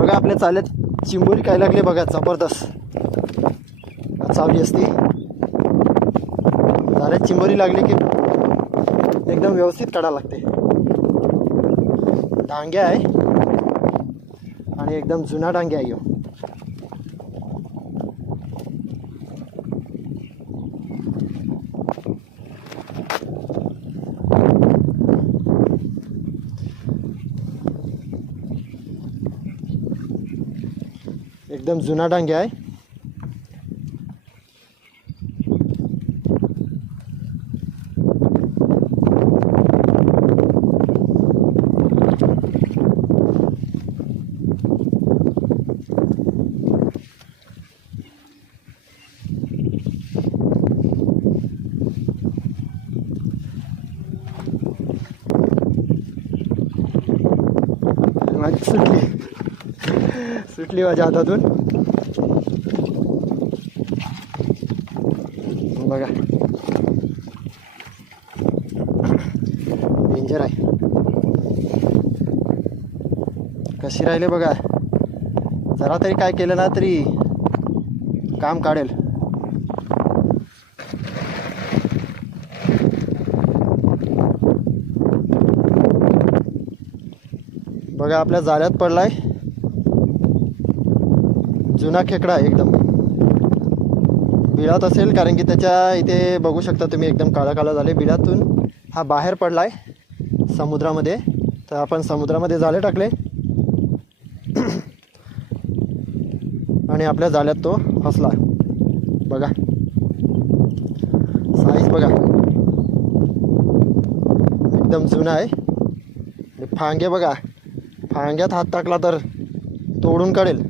बघा आपल्या चाल्यात चिंबोरी काय लागली बघा, जबरदस्त चावली असती. चाल्यात चिंबोरी लागली की एकदम व्यवस्थित काढायला लागते. डांग्या आहे आणि एकदम जुना डांग्या आहे. एकदम जुना डांग्या आहे. माझी सुटली माझ्या हातातून. बघा डेंजर आहे. कशी राहिले बघा. जरा तरी काय केलं ना तरी काम काढेल. बघा आपल्या जाळ्यात पडलाय जुना खेकडा. एकदम बिळात असेल कारण की त्याच्या इथे बघू शकता तुम्ही एकदम काळा काळा झाले. बिळातून हा बाहेर पडलाय समुद्रामध्ये. तर आपण समुद्रामध्ये जाळे टाकले आणि आपल्या जाळ्यात तो फसला. बघा साईज बघा एकदम जुना आहे. फांगे बघा, फांग्यात हात टाकला तर तोडून काढेल.